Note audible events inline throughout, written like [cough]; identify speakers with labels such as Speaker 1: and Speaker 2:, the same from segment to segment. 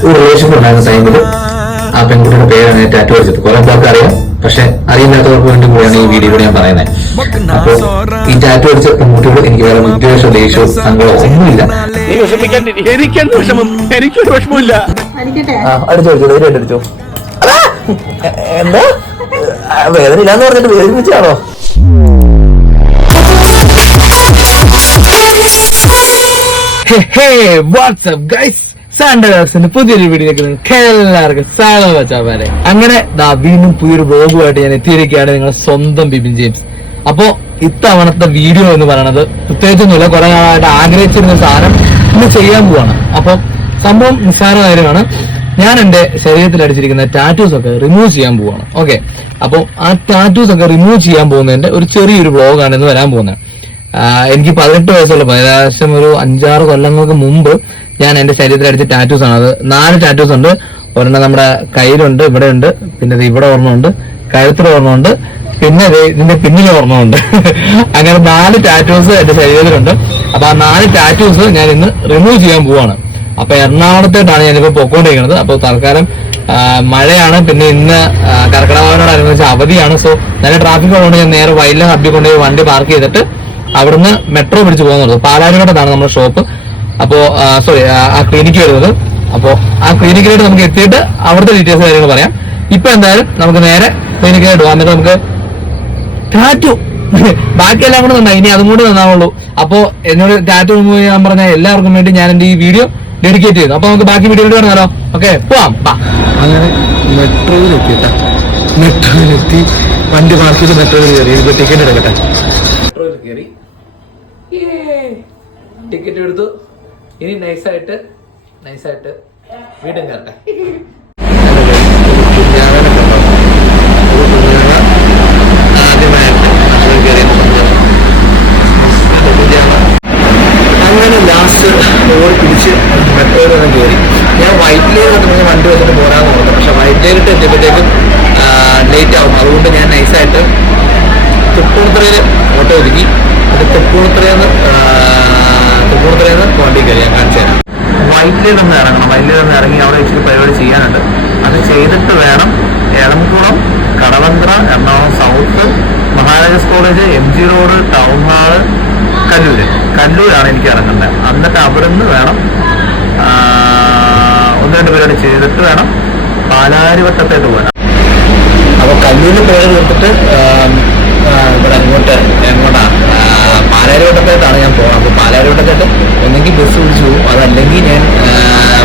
Speaker 1: ഒരു റിലേഷൻ ഉണ്ടായിരുന്ന ടൈമിൽ ആ പെൺകുട്ടിയുടെ പേരാണ് ഞാൻ ടാറ്റു അടിച്ചത് കുറെ പേർക്ക് അറിയാം. പക്ഷെ അറിയില്ലാത്തവർക്ക് വേണ്ടി കൂടിയാണ് ഈ വീഡിയോ ഞാൻ പറയുന്നത് അപ്പൊ ഈ ടാറ്റു അടിച്ച പെൺകുട്ടിയോട് എനിക്ക് വേറെ ഉദ്ദേശം ദേഷ്യോ സങ്കടമോ ഒന്നുമില്ല.
Speaker 2: എനിക്കൊരു വിഷമമില്ല
Speaker 1: അടിച്ചോ അടിച്ചോ എന്താ? വേദന ഇല്ലാന്ന് പറഞ്ഞിട്ട് വേദനിച്ചാണോ
Speaker 3: വാട്സ്ആപ്പ് ഗൈസ് പുതിയൊരു വച്ചാൽ അങ്ങനെ ദാ വീണ്ടും പുതിയൊരു ബ്ലോഗുമായിട്ട് ഞാൻ എത്തിയിരിക്കുകയാണ് നിങ്ങളുടെ സ്വന്തം ബിബിൻ ജെയിംസ്. അപ്പോ ഇത്തവണത്തെ വീഡിയോ എന്ന് പറയുന്നത് പ്രത്യേകിച്ചൊന്നുമില്ല കുറെ നാളായിട്ട് ആഗ്രഹിച്ചിരുന്ന സാധനം ഇന്ന് ചെയ്യാൻ പോവാണ്. അപ്പൊ സംഭവം നിസ്സാര കാര്യമാണ് ഞാൻ എന്റെ ശരീരത്തിൽ അടിച്ചിരിക്കുന്ന ടാറ്റൂസ് ഒക്കെ റിമൂവ് ചെയ്യാൻ പോവാണ്. ഓക്കെ അപ്പോൾ ആ ടാറ്റൂസ് ഒക്കെ റിമൂവ് ചെയ്യാൻ പോകുന്നതിന്റെ ഒരു ചെറിയൊരു ബ്ലോഗാണ് ഇന്ന് വരാൻ പോകുന്നത്. എനിക്ക് പതിനെട്ട് വയസ്സുള്ള ഏകദേശം ഒരു അഞ്ചാറ് കൊല്ലങ്ങൾക്ക് മുമ്പ് ഞാൻ എന്റെ ശരീരത്തിൽ അടിച്ച ടാറ്റൂസ് ആണ്. അത് നാല് ടാറ്റൂസ് ഉണ്ട്. ഒരെണ്ണം നമ്മുടെ കയ്യിലുണ്ട് ഇവിടെ ഉണ്ട് പിന്നെ ഇവിടെ ഓർമ്മയുണ്ട് കഴുത്തിൽ ഓർമ്മയുണ്ട് പിന്നെ ഇതിന്റെ പിന്നിൽ ഓർമ്മയുണ്ട് [laughs] അങ്ങനെ നാല് ടാറ്റൂസ് എന്റെ ശരീരത്തിലുണ്ട്. അപ്പൊ ആ നാല് ടാറ്റൂസ് ഞാൻ ഇന്ന് റിമൂവ് ചെയ്യാൻ പോവാണ്. അപ്പൊ എറണാകുളത്തോട്ടാണ് ഞാനിപ്പോ പൊക്കോണ്ടിരിക്കുന്നത് അപ്പൊ തൽക്കാലം മഴയാണ്. പിന്നെ ഇന്ന് ആ, കർക്കിടകവാവിനോടനുബന്ധിച്ച് അവധിയാണ്. സോ നല്ല ട്രാഫിക് ഉള്ളതുകൊണ്ട് ഞാൻ നേരെ വൈൽഡ് ഹബ്ബിൽ കൊണ്ടുപോയി വണ്ടി പാർക്ക് ചെയ്തിട്ട് അവിടുന്ന് മെട്രോ പിടിച്ച് പോകുന്നുള്ളൂ പാലാരിവട്ടത്താണ് നമ്മുടെ ഷോപ്പ് അപ്പോ സോറി ആ ക്ലിനിക്ക് വരുന്നത്. അപ്പോ ആ ക്ലിനിക്കിലായിട്ട് നമുക്ക് എത്തിയിട്ട് അവിടുത്തെ ഡീറ്റെയിൽസ് കാര്യങ്ങൾ പറയാം. ഇപ്പൊ എന്തായാലും നമുക്ക് നേരെ ക്ലിനിക്കിലായിട്ട് പോകാം. എന്നിട്ട് നമുക്ക് ടാറ്റു [laughs] ബാക്കിയെല്ലാം കൂടെ നന്നായി. ഇനി അതും കൂടെ നന്നാവുള്ളൂ. അപ്പോ എന്നോട് ടാറ്റു റിമൂവ് ചെയ്യാൻ പറഞ്ഞ എല്ലാവർക്കും വേണ്ടി ഞാൻ എന്റെ ഈ വീഡിയോ ഡെഡിക്കേറ്റ് ചെയ്തു. അപ്പൊ നമുക്ക് ബാക്കി വീഡിയോ കാണാലോ? ഓക്കെ പോവാം. ബാ.
Speaker 1: അങ്ങനെ മെട്രോയിലെത്തി മെട്രോയിലെത്തി വണ്ടി പാർക്ക് ചെയ്ത് മെട്രോയിൽ കയറി. എനിക്ക് ടിക്കറ്റ് എടുക്കട്ടെ?
Speaker 3: മെട്രോയിൽ കയറി. ടിക്കറ്റ് എടുത്തു. ഇനി നൈസായിട്ട് നൈസായിട്ട് വീണ്ടും കയറട്ടെ.
Speaker 1: അങ്ങനെ ലാസ്റ്റ് ഓടി പിടിച്ച് മെട്രോയിൽ നിന്ന് കയറി ഞാൻ വൈറ്റ് ലൈൻ കണ്ടിട്ട് വണ്ടി വന്നിട്ട് പോരാന്ന് പറഞ്ഞു പക്ഷെ വൈറ്റ് ലൈനിട്ട് എത്തിയപ്പോഴത്തേക്കും ലേറ്റ് ആവും. അതുകൊണ്ട് ഞാൻ നൈസായിട്ട് തൃപ്പൂണിത്തുറയിൽ ഓട്ടോ ഒതുക്കി. അത് തൃപ്പൂണിത്തുറയിൽ നിന്ന് തൃപ്പൂണിത്തുറയിൽ നിന്ന് വണ്ടി കയറി ഞാൻ കാണിച്ചു തരാം. വൈറ്റ് നിന്ന് ഇറങ്ങണം. വൈറ്റ് നിന്ന് ഇറങ്ങി അവിടെ വെച്ചിട്ട് പരിപാടി ചെയ്യാനുണ്ട്. അത് ചെയ്തിട്ട് വേണം Elamkulam Kadavanthra Ernakulam south Maharajas college M G road town hall Kallur. കല്ലൂരാണ് എനിക്ക് ഇറങ്ങുന്നത്. എന്നിട്ട് അവിടുന്ന് വേണം ആ, ഒന്ന് രണ്ട് പരിപാടി ചെയ്തിട്ട് വേണം പാലാരിവട്ടത്തേക്ക് പോകാൻ. അപ്പോൾ കല്ലൂരിൽ പേര് കൊടുത്തിട്ട് ഇവിടെ ഇങ്ങോട്ട് എങ്ങോട്ടാ? ആ, ഞാൻ പോകുന്നത് അപ്പോൾ പാലാരിവട്ടത്തായിട്ട് ഒന്നെങ്കിൽ ബസ് പിടിച്ചു പോകും അതല്ലെങ്കിൽ ഞാൻ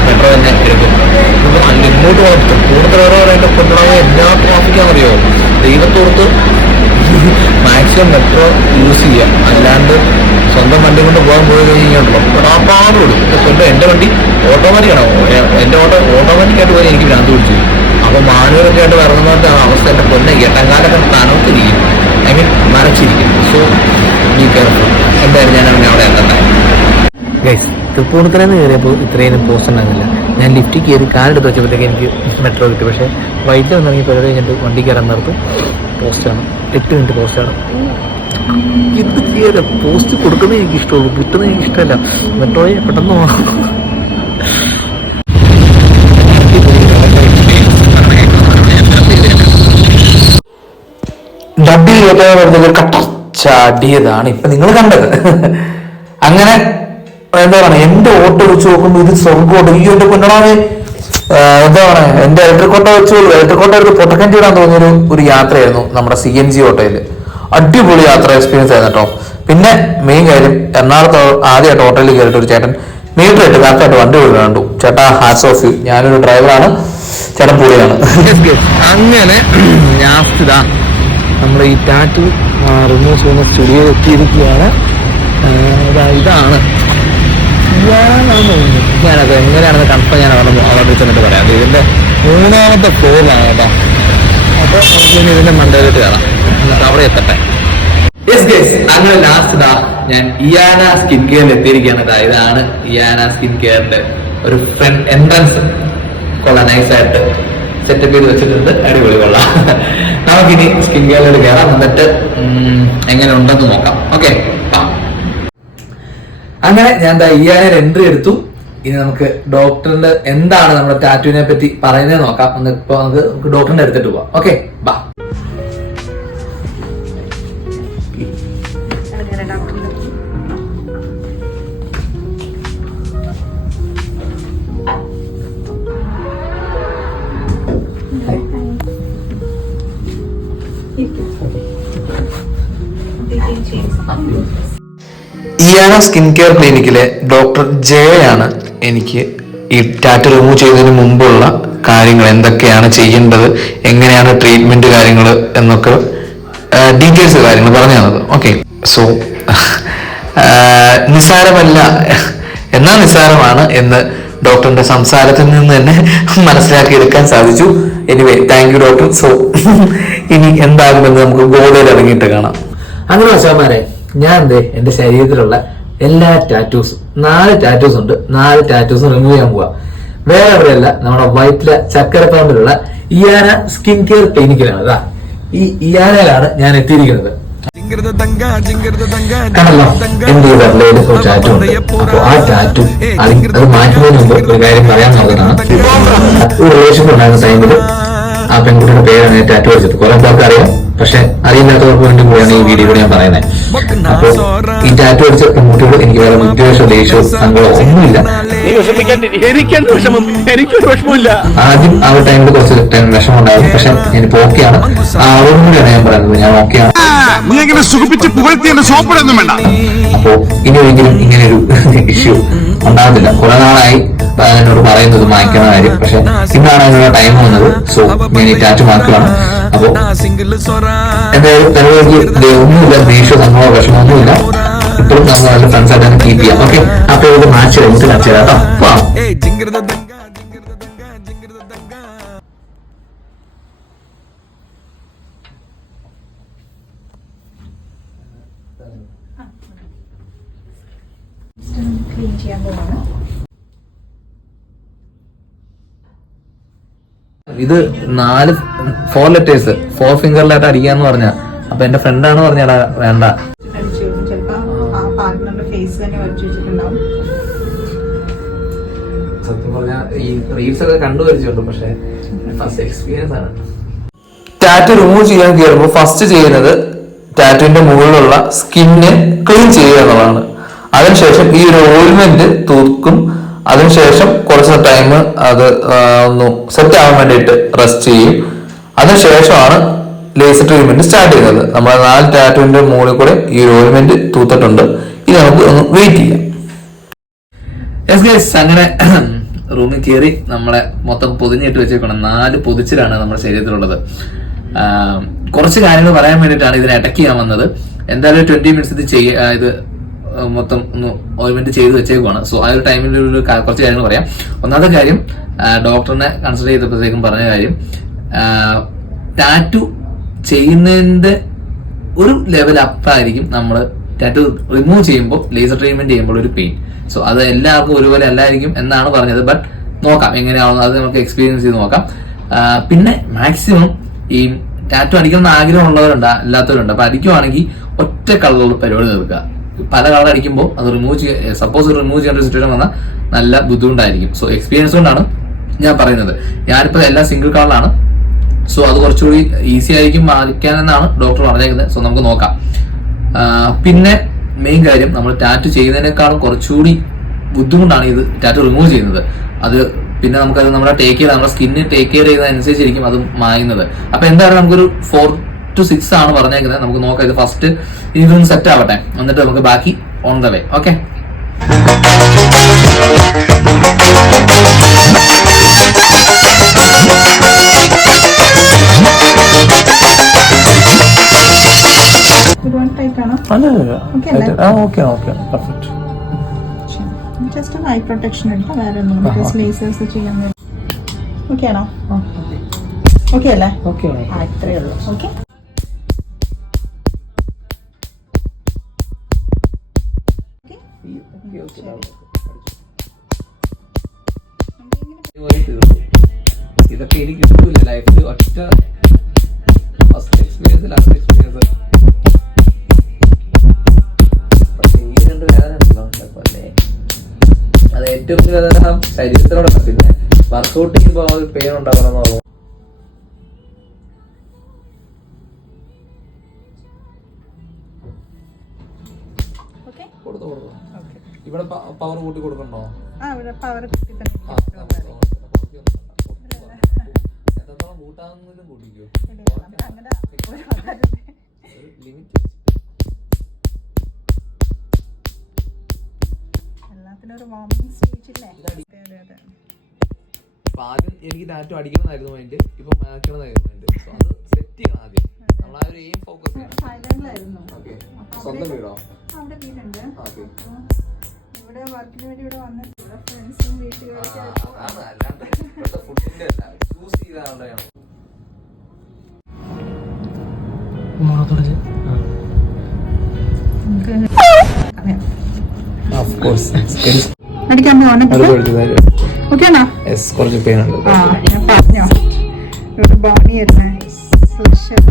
Speaker 1: പെട്രോൾ തന്നെ എടുക്കും. ഇങ്ങോട്ട് പോകത്തും കൂടുതൽ പറയുമ്പോൾ കൊണ്ടുപോകാൻ എല്ലാ ട്രാഫിക്കാണെന്നറിയോ ദൈവത്തോർത്ത് മാക്സിമം മെട്രോ യൂസ് ചെയ്യാം. അല്ലാണ്ട് സ്വന്തം വണ്ടി കൊണ്ട് പോകാൻ പോയി കഴിഞ്ഞാൽ പെടാപ്പാട് കൊടുക്കും. സ്വന്തം എന്റെ വണ്ടി ഓട്ടോമാറ്റിക്കാണ്. എന്റെ ഓട്ടോ ഓട്ടോമാറ്റിക്കായിട്ട് പോയി എനിക്ക് ഭ്രാന്ത് പിടിച്ചു. അപ്പോൾ മാനൂരൊക്കെ ആയിട്ട് ഇറങ്ങുന്നവരുടെ അവസ്ഥ എന്റെ പൊന്നെ എട്ടങ്കാലൊക്കെ തണുത്തിരിക്കും ഐ മീൻ മറച്ചിരിക്കുന്നു. സോ ബി കെയർഫുൾ എന്തായാലും ഞാൻ അവനെ അവിടെ എത്തട്ടെ ഗൈസ് തൃപ്പൂണിത്തുറയിൽ നിന്ന് കയറിയപ്പോൾ ഇത്രയും പോസ്റ്റ് ഉണ്ടായിരുന്നില്ല. ഞാൻ ലിഫ്റ്റിൽ കയറി കാലെടുത്ത് വെച്ചപ്പോഴത്തേക്ക് എനിക്ക് മെട്രോ കിട്ടി. പക്ഷേ വൈകിട്ട് വന്നിറങ്ങി പരിപാടി കഴിഞ്ഞിട്ട് വണ്ടി കയറാൻ പോസ്റ്റ് ആണ്. എട്ട് മിനിറ്റ് പോസ്റ്റ് ആണ്. എന്ത് ചെയ്യാതെ പോസ്റ്റ് കൊടുക്കുന്നേ എനിക്ക് ഇഷ്ടമുള്ളൂ കിട്ടുന്നത് എനിക്ക് ഇഷ്ടമല്ല മെട്രോയെ പെട്ടെന്ന് ഡബിൾ ഇരുപത്തേഴ് കട്ടച്ചാടിയതാണ് ഇപ്പൊ നിങ്ങൾ കണ്ടത്. അങ്ങനെ എന്താ പറയുക എന്റെ ഓട്ടോ വെച്ച് നോക്കുമ്പോ ഇത് സ്വർഗോട്ട് ഈ എന്റെ കൊണ്ടാണ് എന്താ പറയുക എന്റെ ഇലക്ട്രിക് ഓട്ടോ വെച്ച് ഇലക്ട്രിക് ഓട്ടോ എടുത്ത് പൊട്ടക്കഞ്ചി ഇടാൻ തോന്നിയൊരു ഒരു യാത്രയായിരുന്നു നമ്മുടെ സി എൻ ജി ഓട്ടോയിൽ അടിപൊളി യാത്ര എക്സ്പീരിയൻസ് ആയിരുന്നു കേട്ടോ. പിന്നെ മെയിൻ കാര്യം എറണാകുളത്ത് ആദ്യമായിട്ട് ഓട്ടോയിൽ കയറിയിട്ട് ഒരു ചേട്ടൻ മീറ്റർ ഇട്ട് വണ്ടി വിളി കണ്ടു. ചേട്ടാ ഹാസ് ഓഫ് ഞാനൊരു ഡ്രൈവറാണ് ചേട്ടൻ പൊളിയാണ്. അങ്ങനെ [clears throat] ഇതാ നമ്മൾ ഈ ടാറ്റു റിമൂവ് ചെയ്യുന്ന സ്റ്റുഡിയോ എത്തിയിരിക്കുകയാണ്. ഇതാണ്. ഞാനത് എങ്ങനെയാണെന്ന് കൺഫേം ഞാൻ അവിടെ അവിടെ ചെന്നിട്ട് പറയാം. ഇതിന്റെ മൂന്നാമത്തെ ഫ്ലോറിലാണ് കേട്ടോ. അപ്പോൾ നമുക്ക് ഇനി ഇതിന്റെ മണ്ടയിലോട്ട് കയറാം. എന്നിട്ട് അവിടെ എത്തട്ടെ. അങ്ങനെ ലാസ്റ്റ് ഞാൻ ഇയാന സ്കിൻ കെയറിൽ എത്തിയിരിക്കുകയാണ്. ഇതാ ഇതാണ് ഇയാന സ്കിൻ കെയറിന്റെ ഒരു ഫ്രണ്ട് എൻട്രൻസ് കൊള്ളാം നൈസായിട്ട് സെറ്റപ്പ് ചെയ്ത് വെച്ചിട്ടുണ്ട്. അടിപൊളി കൊള്ളാം. നമുക്കിനി സ്കിൻ കെയറിൽ കയറാം എന്നിട്ട് എങ്ങനെ ഉണ്ടെന്ന് നോക്കാം. ഓക്കെ അങ്ങനെ ഞാൻ ദാ അയ്യായിരം എൻട്രി എടുത്തു. ഇനി നമുക്ക് ഡോക്ടറിന്റെ എന്താണ് നമ്മുടെ ടാറ്റുവിനെ പറ്റി പറയുന്നത് നോക്കാം. ഇപ്പൊ നമുക്ക് ഡോക്ടറിന്റെ അടുത്തിട്ട് പോവാം. ഓക്കെ ബാ. ഇയാന സ്കിൻ കെയർ ക്ലിനിക്കിലെ ഡോക്ടർ ജയയാണ് എനിക്ക് ഈ ടാറ്റ റിമൂവ് ചെയ്തതിന് മുമ്പുള്ള കാര്യങ്ങൾ എന്തൊക്കെയാണ് ചെയ്യേണ്ടത് എങ്ങനെയാണ് ട്രീറ്റ്മെന്റ് കാര്യങ്ങൾ എന്നൊക്കെ ഡീറ്റെയിൽസ് കാര്യങ്ങൾ പറഞ്ഞു തന്നത്. ഓക്കെ. സോ നിസ്സാരമല്ല. എന്നാൽ നിസ്സാരമാണ് എന്ന് ഡോക്ടറിന്റെ സംസാരത്തിൽ നിന്ന് തന്നെ മനസ്സിലാക്കിയെടുക്കാൻ സാധിച്ചു. Anyway thank you doctor so ഇനി എന്താകുമെന്ന് നമുക്ക് ഗോഡയിൽ ഇറങ്ങിയിട്ട് കാണാം. അങ്ങനെ വശാമാരെ ഞാൻ എന്തേ എന്റെ ശരീരത്തിലുള്ള എല്ലാ ടാറ്റൂസും നാല് ടാറ്റൂസ് ഉണ്ട്. നാല് ടാറ്റൂസും റിമൂവ് ചെയ്യാൻ പോവാ. വേറെ എവിടെയല്ല നമ്മുടെ വൈറ്റിലെ ചക്കരപ്പറമ്പിലുള്ള ഇയാന സ്കിൻ കെയർ ക്ലിനിക്കിലാണ് അതാ ഈ ഇയാനയിലാണ് ഞാൻ എത്തിയിരിക്കുന്നത്. കണ്ടല്ലോ എന്റെ ഈ വെള്ളയിൽ ഒരു ടാറ്റു ഉണ്ട്. അപ്പൊ ആ ടാറ്റു അത് മാറ്റുന്നതിന് മുമ്പ് ഒരു കാര്യം പറയാൻ നോക്കുന്നതാണ് ഒരു റിലേഷൻഷിപ്പ് ഉണ്ടായിരുന്ന ടൈമിൽ ആ പെൺകുട്ടിയുടെ പേരാണ് ടാറ്റു വെച്ചത് കുറെ പേർക്ക് അറിയാം പക്ഷെ അറിയില്ലാത്തവർക്ക് വേണ്ടി കൂടിയാണ് ഈ വീഡിയോ ഞാൻ പറയുന്നത്. അപ്പൊ ഈ ടാറ്റു അടിച്ച പെൺകുട്ടിയോട് എനിക്ക് വേറെ വിദ്വേഷമോ ദേഷ്യോ സങ്കടമോ ഒന്നുമില്ല. ആദ്യം ആ ഒരു ടൈമിൽ കുറച്ച് ടൈം വിഷമം ഉണ്ടായിരുന്നു പക്ഷെ ഞാനിപ്പോ ഓക്കെയാണ് ആ അവരോടും കൂടിയാണ് ഞാൻ പറയുന്നത്. ഞാൻ ഓക്കെയാണ്. അപ്പോ ഇനി ഒരിക്കലും ഇങ്ങനെ ഒരു ഇഷ്യൂ ഉണ്ടാകുന്നില്ല കുറെ നാളായി എന്നോട് പറയുന്നത് മായ്ക്കണ കാര്യം. പക്ഷെ ഇന്നാണ് അതിനുള്ള ടൈം വന്നത്. സോ ഞാൻ ഈ ടാറ്റ് മാക്കുകയാണ് അപ്പോ എന്തായാലും ഒന്നുമില്ല ദേഷ്യമോ സംഭവമോ വിഷമമൊന്നുമില്ല. ഇപ്പോഴും നമ്മൾ നല്ല ഫ്രണ്ട്സ് ആയിട്ട് കീപ്പ് ചെയ്യാം. ഓക്കെ അപ്പൊ ഇത് മാച്ച് കഴിഞ്ഞിട്ട് കാണിച്ചു തരാം കേട്ടോ.
Speaker 4: ക്ലീൻ ചെയ്യാൻ പോവാണ്
Speaker 1: ഇത് നാല് ഫോർ ലെറ്റേഴ്സ് ഫോർ ഫിംഗറിലായിട്ട് അടിക്കാന്ന് പറഞ്ഞ. അപ്പൊ എന്റെ ഫ്രണ്ട് ഫ്രണ്ടാണ് പറഞ്ഞാ വേണ്ട. ഈ പക്ഷെ ഫസ്റ്റ് എക്സ്പീരിയൻസ് ആണ്. ടാറ്റു റിമൂവ് ചെയ്യാൻ കയറുമ്പോൾ ഫസ്റ്റ് ചെയ്യുന്നത് ടാറ്റുവിന്റെ മുകളിലുള്ള സ്കിന്നെ ക്ലീൻ ചെയ്യുക എന്നുള്ളതാണ്. അതിനുശേഷം ഈ ഒരു ഓയിൽമെന്റ് തൂക്കും അതിനുശേഷം കുറച്ച് ടൈം അത് ഒന്ന് സെറ്റ് ആവാൻ വേണ്ടിയിട്ട് റെസ്റ്റ് ചെയ്യും. അതിനുശേഷമാണ് ലേസർ ട്രീറ്റ്മെന്റ് സ്റ്റാർട്ട് ചെയ്യുന്നത്. നമ്മൾ നാല് ടാറ്റുവിന്റെ മുകളിൽ കൂടെ ഈ ഒരു ഓയിൽമെന്റ് തൂത്തിട്ടുണ്ട്. ഇത് നമുക്ക് ഒന്ന് വെയിറ്റ് ചെയ്യാം. യെസ് ഗൈസ് അങ്ങനെ [clears throat] റൂമിൽ കയറി നമ്മളെ മൊത്തം പൊതിഞ്ഞിട്ട് വെച്ചേക്കണം നാല് പൊതിച്ചിലാണ് നമ്മുടെ ശരീരത്തിലുള്ളത്. കുറച്ച് കാര്യങ്ങൾ പറയാൻ വേണ്ടിയിട്ടാണ് ഇതിനെ ഇടയ്ക്ക് ചെയ്യാൻ വന്നത്. എന്തായാലും ട്വന്റി മിനിറ്റ്സ് ഇത് ചെയ്യുക ഇത് മൊത്തം ഒന്ന് ഓയിൻമെന്റ് ചെയ്ത് വെച്ചേക്കുവാണ്. സോ ആ ഒരു ടൈമിൽ ഒരു കുറച്ച് കാര്യങ്ങൾ പറയാം. ഒന്നാമത്തെ കാര്യം ഡോക്ടറിനെ കൺസൾട്ട് ചെയ്തപ്പോഴത്തേക്കും പറഞ്ഞ കാര്യം ടാറ്റു ചെയ്യുന്നതിന്റെ ഒരു ലെവൽ അപ്പായിരിക്കും നമ്മൾ ടാറ്റു റിമൂവ് ചെയ്യുമ്പോൾ ലേസർ ട്രീറ്റ്മെന്റ് ചെയ്യുമ്പോൾ ഒരു പെയിൻ സോ അത് എല്ലാവർക്കും ഒരുപോലെ അല്ലായിരിക്കും എന്നാണ് പറഞ്ഞത്. ബട്ട് നോക്കാം എങ്ങനെയാണോ അത് നമുക്ക് എക്സ്പീരിയൻസ് ചെയ്ത് നോക്കാം. പിന്നെ മാക്സിമം ഈ ടാറ്റു അടിക്കണം ആഗ്രഹമുള്ളവരുണ്ട് അല്ലാത്തവരുണ്ട്. അപ്പൊ അടിക്കുവാണെങ്കിൽ ഒറ്റ കളറുള്ള പരിപാടി തീർക്കുക പല കളർ അടിക്കുമ്പോൾ അത് റിമൂവ് ചെയ്യുക സപ്പോസ് റിമൂവ് ചെയ്യേണ്ട ഒരു സിറ്റുവേഷൻ വന്നാൽ നല്ല ബുദ്ധിമുട്ടായിരിക്കും. സോ എക്സ്പീരിയൻസ് കൊണ്ടാണ് ഞാൻ പറയുന്നത്. ഞാനിപ്പോൾ എല്ലാം സിംഗിൾ കളറാണ് സോ അത് കുറച്ചുകൂടി ഈസി ആയിരിക്കും എന്നാണ് ഡോക്ടർ പറഞ്ഞേക്കുന്നത്. സോ നമുക്ക് നോക്കാം. പിന്നെ മെയിൻ കാര്യം നമ്മൾ ടാറ്റു ചെയ്യുന്നതിനേക്കാളും കുറച്ചുകൂടി ബുദ്ധിമുട്ടാണ് ഇത് ടാറ്റു റിമൂവ് ചെയ്യുന്നത്. അത് പിന്നെ നമുക്കത് നമ്മുടെ ടേക്ക് ചെയ്ത് നമ്മുടെ സ്കിന്ന് ടേക്ക് കെയർ ചെയ്യുന്നതനുസരിച്ചിരിക്കും അത് മായുന്നത്. അപ്പൊ എന്തായാലും നമുക്കൊരു ഫോർ ടു സിക്സ് ആണ് പറഞ്ഞേക്കുന്നത്. നമുക്ക് നോക്കാം ഇത് ഫസ്റ്റ് ഇതൊന്ന് സെറ്റ് ആവട്ടെ. എന്നിട്ട് നമുക്ക് ബാക്കി on the way okay? Okay okay perfect
Speaker 4: just eye protection എടുക്കാം. വേറെ ഒന്നും ബിക്കോസ് ലേസേഴ്സ് ചെയ്യാൻ ഓക്കെ ആണോ? ഓക്കെ അല്ലേ?
Speaker 1: ഓക്കെ
Speaker 4: ആ ഇത്രയേ ഉള്ളൂ. ഓക്കെ
Speaker 1: ഇതൊക്കെ എനിക്ക് കിട്ടൂല. ലൈഫിൽ ഒറ്റ ഫസ്റ്റ് എക്സ്പീരിയൻസ് ലാസ്റ്റ് എക്സ്പീരിയൻസ് പക്ഷെ ഈ രണ്ട് വേദന പോലെ അത് ഏറ്റവും മുട്ട് വേദന ശരീരത്തിനോടല്ല പിന്നെ വർക്കൗട്ട് ചെയ്യുമ്പോൾ ഒരു പെയിൻ ഉണ്ടാകണം എന്ന്
Speaker 4: പറഞ്ഞു
Speaker 1: കൊടുത്തു കൊടുത്തു. ഇവിടെ പവർ കൂട്ടി കൊടുക്കണ്ടോ?
Speaker 4: പവർ
Speaker 1: എത്രത്തോളം കൂട്ടാവുന്നതിലും കൂട്ടിക്കോ. ലിമിറ്റ്
Speaker 4: വാർമിംഗ് സ്റ്റേജ് ഇല്ലേ. അതെ അതെ അതെ.
Speaker 1: അപ്പൊ ആദ്യം എനിക്ക് ടാറ്റു അടിക്കണമെന്നായിരുന്നു മൈൻഡ് ഇപ്പൊ മാറ്റണമെന്നായിരുന്നു മൈൻഡ് സോ അത് സെറ്റ് ചെയ്യണം ആദ്യം. നമ്മൾ ആ ഒരു എയിം ഫോക്കസ് ചെയ്യണം. സ്വന്തം വീടോ?
Speaker 4: അവിടെ വീടുണ്ട്.
Speaker 1: ഓക്കെ.
Speaker 4: ഇവിടെ വർക്കിന് വേണ്ടി ഇവിടെ വന്ന് ഇവിടെ ഫ്രണ്ട്സും വീട്ടുകാരൊക്കെ
Speaker 1: അല്ല
Speaker 4: ബോണി സ്പെഷ്യൽ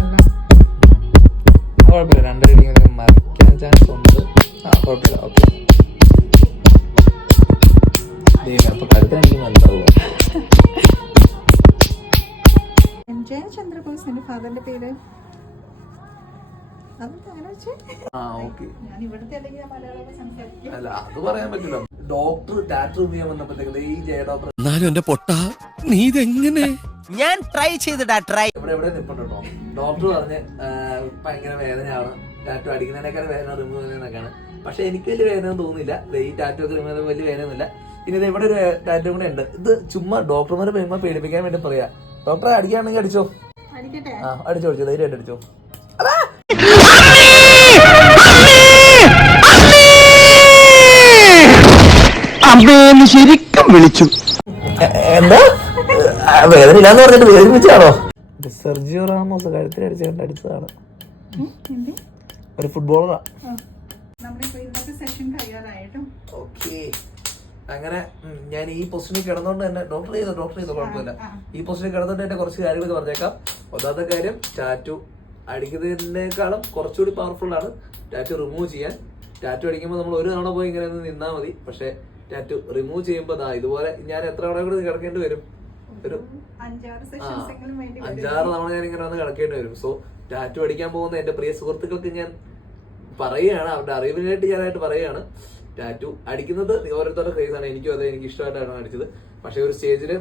Speaker 1: കുഴപ്പമില്ല. ഇങ്ങനെ മറിക്കാൻ ചാൻസ് ഉണ്ട്. ആ കുഴപ്പമില്ല. ഓക്കെ അപ്പൊ
Speaker 4: എം ജെ ചന്ദ്രബോസ് എന്റെ ഫാദറിന്റെ പേര്? അതെന്താ അങ്ങനെ വെച്ചേ?
Speaker 1: ആ ഓക്കെ.
Speaker 4: ഞാൻ ഇവിടുത്തെ അല്ലെങ്കിൽ മലയാളം സംസാരിക്കും.
Speaker 1: അല്ല അത് പറയാൻ പറ്റില്ല. ഡോക്ടർ ടാറ്റു ചെയ്യാൻ വന്നപ്പോഴത്തേക്ക് ഈ ജയ ഡോക്ടർ
Speaker 2: എന്നാലും എന്റെ പൊട്ട നീ ഇതെങ്ങനെ?
Speaker 5: ഞാൻ ട്രൈ ചെയ്തിടാ ട്രൈ
Speaker 1: എവിടെ ഡോക്ടർ പറഞ്ഞ് ഭയങ്കര വേദനയാണ്. ടാറ്റു അടിക്കുന്നതിനേക്കാൾ വേദന റിമൂവ് ചെയ്യുന്നതൊക്കെയാണ് പക്ഷെ എനിക്ക് വലിയ വേദന തോന്നുന്നില്ല. ദേ ഈ ടാറ്റു ഒക്കെ റിമൂവ് വലിയ വേദനയൊന്നുമില്ല. ഇനി ഇത് ഇവിടെ ഒരു ടാറ്റു കൂടെ ഉണ്ട് ഇത് ചുമ്മാ ഡോക്ടർമാരെ വരുമ്പോൾ പേടിപ്പിക്കാൻ വേണ്ടി പറയാ ഡോക്ടറെ അടിക്കാണെങ്കിൽ അടിച്ചോ
Speaker 4: അടിക്കട്ടെ
Speaker 1: ആ അടിച്ചോ അടിച്ചോ ധൈര്യമായിട്ട് അടിച്ചോ
Speaker 2: അമ്മേന്ന് ശരിക്കും വിളിച്ചു
Speaker 1: എന്താ വേദന ഇല്ലാന്ന് പറഞ്ഞിട്ട് വേദനിപ്പിച്ചാണോ സെർജിയോ റാമോസ് കഴുത്തിൽ അടിച്ചുകൊണ്ട് അടിച്ചതാണ് ഒരു ഫുട്ബോളറാ
Speaker 4: നമ്മളിപ്പോ ഇന്നത്തെ സെഷൻ കഴിയാറായിട്ടും
Speaker 1: ഓക്കെ അങ്ങനെ ഞാൻ ഈ പൊസിഷനിൽ കിടന്നുകൊണ്ട് തന്നെ ഡോക്ടർ ചെയ്തോ ഡോക്ടർ ചെയ്തോ കുഴപ്പമില്ല. ഈ പൊസിഷനിൽ കിടന്നോണ്ട് തന്നെ കുറച്ച് കാര്യങ്ങൾ പറഞ്ഞേക്കാം. ഒന്നാമത്തെ കാര്യം ടാറ്റു അടിക്കുന്നതിനേക്കാളും കുറച്ചുകൂടി പവർഫുൾ ആണ് ടാറ്റു റിമൂവ് ചെയ്യാൻ. ടാറ്റു അടിക്കുമ്പോൾ നമ്മൾ ഒരു തവണ പോയി ഇങ്ങനെ നിന്നാൽ മതി. പക്ഷേ ടാറ്റു റിമൂവ് ചെയ്യുമ്പോൾ ദാ ഇതുപോലെ ഞാൻ എത്ര തവണ കൂടി കിടക്കേണ്ടി വരും? ഒരു
Speaker 4: അഞ്ചാറ്
Speaker 1: തവണ ഞാൻ ഇങ്ങനെ വന്ന് കിടക്കേണ്ടി വരും. സോ ടാറ്റു അടിക്കാൻ പോകുന്ന എന്റെ പ്രിയ സുഹൃത്തുക്കൾക്ക് ഞാൻ പറയുകയാണ്. അവരുടെ അറിവിനായിട്ട് ഞാനായിട്ട് പറയുകയാണ്. ടാറ്റു അടിക്കുന്നത് ഓരോരുത്തരുടെ ക്രേസ് ആണ്. എനിക്കും അതെ എനിക്ക് ഇഷ്ടമായിട്ടാണ് അടിച്ചത്. പക്ഷേ ഒരു സ്റ്റേജിൽ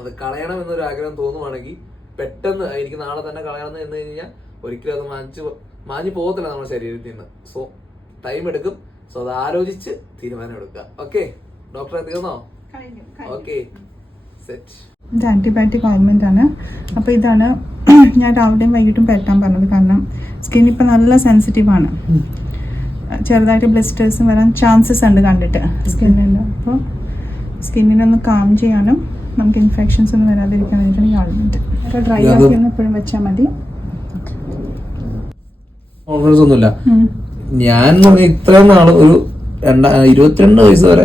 Speaker 1: അത് കളയണം എന്നൊരു ആഗ്രഹം തോന്നുവാണെങ്കിൽ പെട്ടെന്ന് എനിക്ക് നാളെ തന്നെ കളയണം എന്ന് കഴിഞ്ഞാൽ ഒരിക്കലും അത് മാഞ്ചു മാഞ്ഞു പോകത്തില്ല നമ്മുടെ ശരീരത്തിൽ നിന്ന്. സോ ടൈം എടുക്കും. സോ അത് ആലോചിച്ച് തീരുമാനം എടുക്കുക. ഓക്കെ ഡോക്ടറെ തീർന്നോ
Speaker 4: കഴിഞ്ഞു
Speaker 1: ഓക്കെ സെറ്റ്
Speaker 4: ഇത് ആന്റിബയോട്ടിക് ഓയിൻമെന്റ് ആണ്. അപ്പോൾ ഇതാണ് ഞാൻ രാവിലെയും വൈകിട്ടും പെട്ടാൻ പറഞ്ഞത്. കാരണം സ്കിൻ ഇപ്പം നല്ല സെൻസിറ്റീവ് ആണ്. ചെറുതായിട്ട് ബ്ലിസ്റ്റേഴ്സും വരാൻ ചാൻസസ് ഉണ്ട് കണ്ടിട്ട് സ്കിന്നിൽ അപ്പോൾ സ്കിന്നിനെ ഒന്ന് കാം ചെയ്യാനും നമുക്ക് ഇൻഫെക്ഷൻസ് ഒന്നും വരാതിരിക്കാൻ വേണ്ടിയിട്ടാണ് ഈ ഓയിൻമെന്റ് അപ്പോൾ ഡ്രൈ ആക്കി ഒന്ന് എപ്പോഴും വെച്ചാൽ മതി.
Speaker 1: കോൺഫിഡൻസ് ഒന്നുമില്ല. ഞാൻ ഇത്ര ഇത്രയും നാൾ ഒരു രണ്ട ഇരുപത്തിരണ്ട് വയസ്സ് വരെ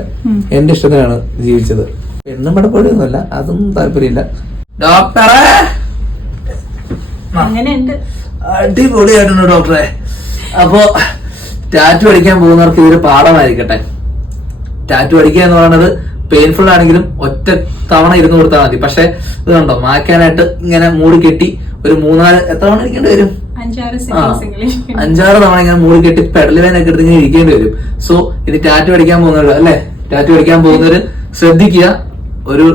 Speaker 1: എന്റെ ഇഷ്ടത്തിനാണ് ജീവിച്ചത്. എന്നും പടപ്പെടുന്നല്ല അതൊന്നും താല്പര്യമില്ല. ഡോക്ടറെ! അടിപൊളിയായിട്ടുണ്ട് ഡോക്ടറെ. അപ്പോ ടാറ്റു അടിക്കാൻ പോകുന്നവർക്ക് ഇതൊരു പാഠമായിരിക്കട്ടെ. ടാറ്റു അടിക്കുക എന്ന് പറയുന്നത് പെയിൻഫുൾ ആണെങ്കിലും ഒറ്റ തവണ ഇരുന്ന് കൊടുത്താൽ മതി. പക്ഷെ ഇത് കണ്ടോ? മാക്കാനായിട്ട് ഇങ്ങനെ മൂടി കെട്ടി ഒരു മൂന്നാൽ എത്ര തവണ ഇരിക്കേണ്ടി വരും?
Speaker 4: അഞ്ചാറ്
Speaker 1: തവണ ഇങ്ങനെ മൂടി കെട്ടി പെടൽ വേനൊക്കെ എടുത്ത് ഇങ്ങനെ ഇരിക്കേണ്ടി വരും. സോ ഇത് ടാറ്റു അടിക്കാൻ പോകുന്നവര് അല്ലെ? ടാറ്റു അടിക്കാൻ പോകുന്നവര് ശ്രദ്ധിക്കുക. ഒരു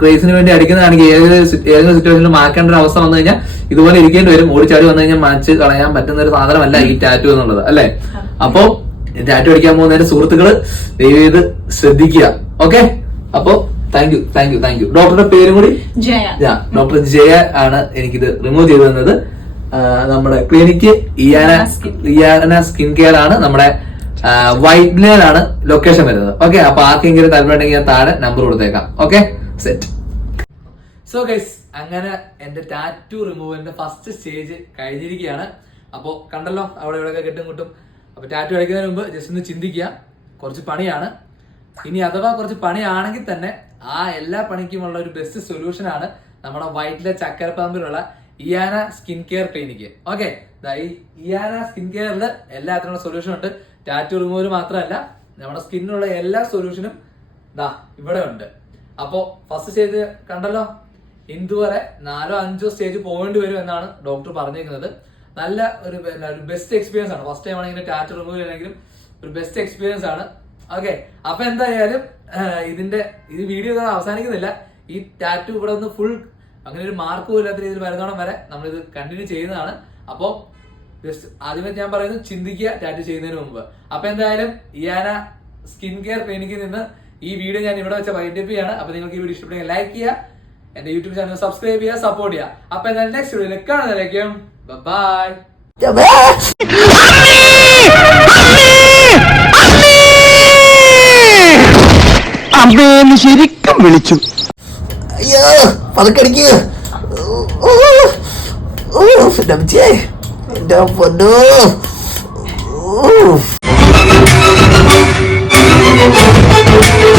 Speaker 1: ക്രേസിന് വേണ്ടി അടിക്കുന്നതാണെങ്കിൽ ഏതൊരു സി- ഏതൊരു സിറ്റുവേഷനിൽ മാറ്റേണ്ട ഒരു അവസ്ഥ വന്നു കഴിഞ്ഞാൽ ഇതുപോലെ ഇരിക്കേണ്ടി വരും. ഓടിച്ചാടി വന്നു കഴിഞ്ഞാൽ മാച്ച് കളയാൻ പറ്റുന്ന ഒരു സാധനമല്ല ഈ ടാറ്റു എന്നുള്ളത് അല്ലെ? അപ്പോ ടാറ്റു അടിക്കാൻ പോകുന്നതിന്റെ സുഹൃത്തുക്കൾ ദയവ് ചെയ്ത് ശ്രദ്ധിക്കുക. ഓക്കെ? അപ്പോ thank you thank you thank you ഡോക്ടറുടെ പേരും കൂടി?
Speaker 4: ജയ.
Speaker 1: ഡോക്ടർ ജയ ആണ് എനിക്കിത് റിമൂവ് ചെയ്തു തന്നത്. നമ്മുടെ clinic Iyana Iyana skin care. ആണ്. നമ്മുടെ വൈറ്റ്ലയിലാണ് ലൊക്കേഷൻ വരുന്നത്. ഓക്കെ? അപ്പൊ ആർക്കെങ്കിലും താല്പര്യം ഉണ്ടെങ്കിൽ ഞാൻ താഴെ നമ്പർ കൊടുത്തേക്കാം. ഓക്കെ? സെറ്റ് സോ ഗൈസ് അങ്ങനെ എന്റെ ടാറ്റു റിമൂവലിന്റെ ഫസ്റ്റ് സ്റ്റേജ് കഴിഞ്ഞിരിക്കുകയാണ്. അപ്പോ കണ്ടല്ലോ അവിടെ ഇവിടെയൊക്കെ കിട്ടും കിട്ടും. അപ്പൊ ടാറ്റു അടിക്കുന്നതിന് മുമ്പ് ജസ്റ്റ് ഒന്ന് ചിന്തിക്കുക. കുറച്ച് പണിയാണ്. ഇനി അഥവാ കുറച്ച് പണിയാണെങ്കിൽ തന്നെ ആ എല്ലാ പണിക്കുമുള്ള ഒരു ബെസ്റ്റ് സൊല്യൂഷൻ ആണ് നമ്മുടെ വൈറ്റിലെ ചക്കരപ്പാമ്പിലുള്ള Iyana skin care clinic okay Iyana skin കെയറിൽ എല്ലാത്തിനുള്ള സൊല്യൂഷൻ ഉണ്ട്. ടാറ്റു റിമൂവൽ മാത്രമല്ല നമ്മുടെ സ്കിന്നിനുള്ള എല്ലാ സൊല്യൂഷനും ദാ ഇവിടെ ഉണ്ട്. അപ്പോ ഫസ്റ്റ് സ്റ്റേജ് കണ്ടല്ലോ? ഇതുവരെ നാലോ അഞ്ചോ സ്റ്റേജ് പോകേണ്ടി വരും എന്നാണ് ഡോക്ടർ പറഞ്ഞിരിക്കുന്നത് നല്ല ഒരു ഒരു ബെസ്റ്റ് എക്സ്പീരിയൻസ് ആണ്. ഫസ്റ്റ് ടൈം ആണെങ്കിലും ടാറ്റു റിമൂവ് ഒരു ബെസ്റ്റ് എക്സ്പീരിയൻസ് ആണ്. ഓക്കെ അപ്പൊ എന്തായാലും ഇതിന്റെ ഇത് വീഡിയോ ഇതാണ് അവസാനിക്കുന്നില്ല. ഈ ടാറ്റു ഇവിടെ ഒന്ന് ഫുൾ അങ്ങനെ ഒരു മാർക്ക് ഇല്ലാത്ത രീതിയിൽ വരുന്നോണം വരെ നമ്മൾ ഇത് കണ്ടിന്യൂ ചെയ്യുന്നതാണ്. അപ്പോൾ ജസ്റ്റ് ആദ്യമേ ഞാൻ പറയുന്നത് ചിന്തിക്കുക ടാറ്റു ചെയ്യുന്നതിന് മുമ്പ്. അപ്പൊ എന്തായാലും ഇയാന സ്കിൻ കെയർ ക്ലിനിക്കിൽ നിന്ന് ഈ വീഡിയോ ഞാൻ ഇവിടെ വെച്ച വൈൻഡപ്പ് ചെയ്യാണ് അപ്പൊ നിങ്ങൾക്ക് ഈ വീഡിയോ ഇഷ്ടപ്പെട്ടെങ്കിൽ ലൈക്ക് ചെയ്യുക എന്റെ യൂട്യൂബ് ചാനൽ സബ്സ്ക്രൈബ് ചെയ്യുക സപ്പോർട്ട് ചെയ്യുക അപ്പൊ എന്നാൽ നെക്സ്റ്റ് വീഡിയോയിൽ കാണുന്നതിലേക്കും ബൈ
Speaker 2: ശരിക്കും വിളിച്ചു
Speaker 5: അയ്യോ പതുക്കടിക്ക് എന്റെ പൊന്നോ Thank you.